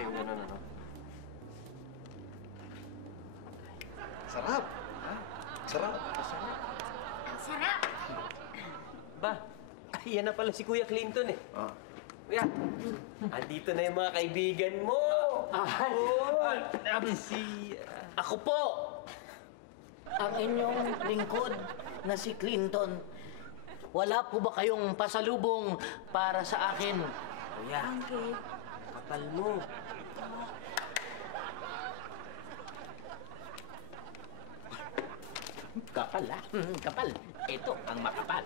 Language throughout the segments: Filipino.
yung gano'n, ano? Sarap. Ha? Sarap. Sarap. Ang sarap! Ba, yan na pala si Kuya Clinton eh. Ah. Kuya, andito na yung mga kaibigan mo. Ako po, ang inyong lingkod na si Clinton. Wala po ba kayong pasalubong para sa akin? Kuya, kapal mo. Kapal, ha? Kapal. Ito ang makapal.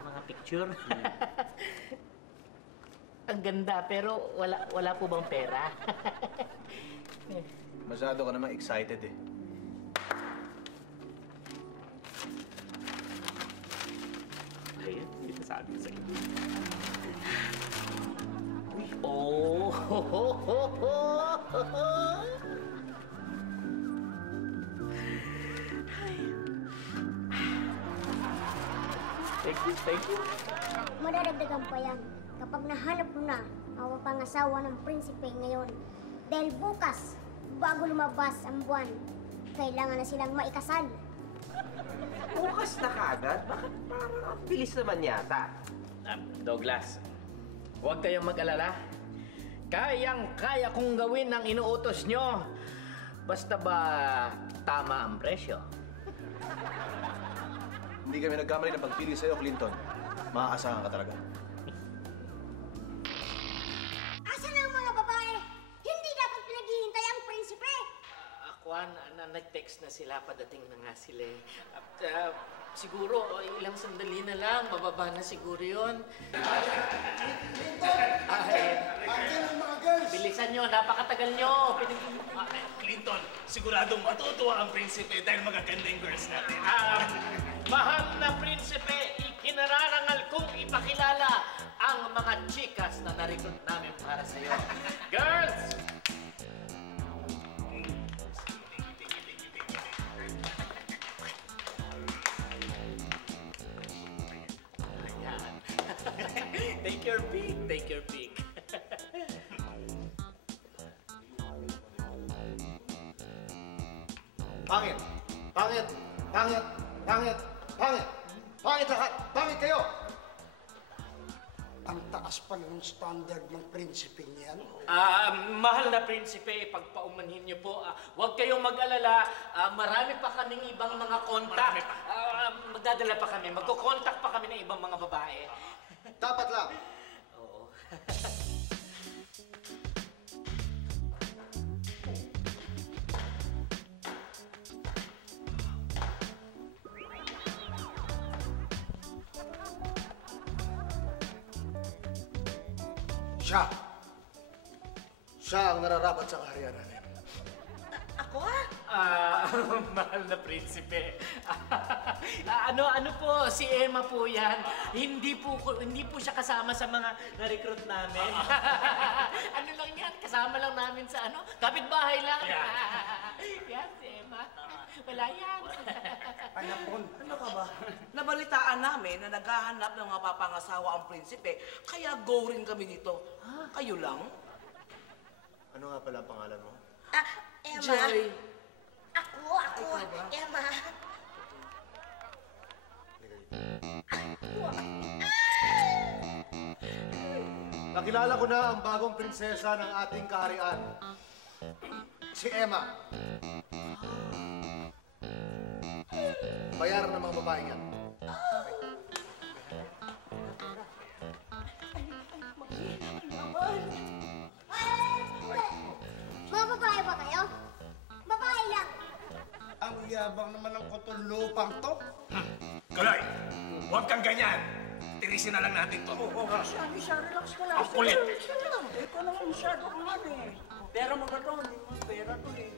Mga picture. Ang ganda, pero wala po bang pera? Masyado ka naman excited eh. Ayun, dito sabi ko sa'yo. Oh! Thank you. Madadagdagan pa yan kapag nahanap mo na ang pangasawa ng prinsipe ngayon. Dahil bukas, bago lumabas ang buwan, kailangan na silang maikasal. Bukas na kaagad? Bakit parang ang bilis naman yata? Douglas, huwag kayong mag-alala. Kayang-kaya kong gawin ang inuutos nyo. Basta ba tama ang presyo? Hindi kami nagkamali ng pagpili sa'yo, Clinton. Maaasahan ka talaga. Asan ang mga babae? Hindi dapat pinaghihintay ang prinsipe! Akwan, nag-text na sila, padating na nga sila eh. At siguro, ilang sandali na lang, bababa na siguro yun. Bilisan nyo, napakatagal nyo. Clinton, siguradong matutuwa ang prinsipe dahil magaganda yung girls natin. Mahal na prinsipe, ikinararangal kong ipakilala ang mga chikas na na-recruit namin para sa'yo. Girls! Ayan. Take your pick, take your pick. Pangit! Pangit! Pangit! Pangit! Pangit! Pangit lahat! Pangit kayo! Ang taas pa ng standard ng prinsipe niyan. Mahal na prinsipe, pagpaumanhin niyo po, huwag kayong mag-alala. Marami pa kaming ibang mga kontak. Magdadala pa kami, magkukontak pa kami ng ibang mga babae. Dapat lang! Oo. Siya. Siya ang nararapat sa kaharian natin. Ako? Mahal na prinsipe. Ano po, si Emma po yan. Hindi po siya kasama sa mga na-recruit namin. Ano lang yan, kasama lang namin sa kapitbahay lang. Yan, si Emma. Wala yan. Panapon, ano ka ba? Nabalitaan namin na naghahanap ng mga papangasawa ang prinsipe, kaya go rin kami dito. Kayo lang? Ano nga pala ang pangalan mo? Emma. Joy. Ako. Emma. Nakilala ko na ang bagong prinsesa ng ating kaharian. Si Emma. Bayaran ng mga babae yan. Mga babae ba kayo? Babae lang. Ang yabang naman ng kutong lupang to. Kaloy, huwag kang ganyan. Tirisin na lang natin to. Siya, relax ka lang. Ang kulit. Ikaw naman masyado ka man eh. Pera mo ba ito? Hindi mo pera to eh.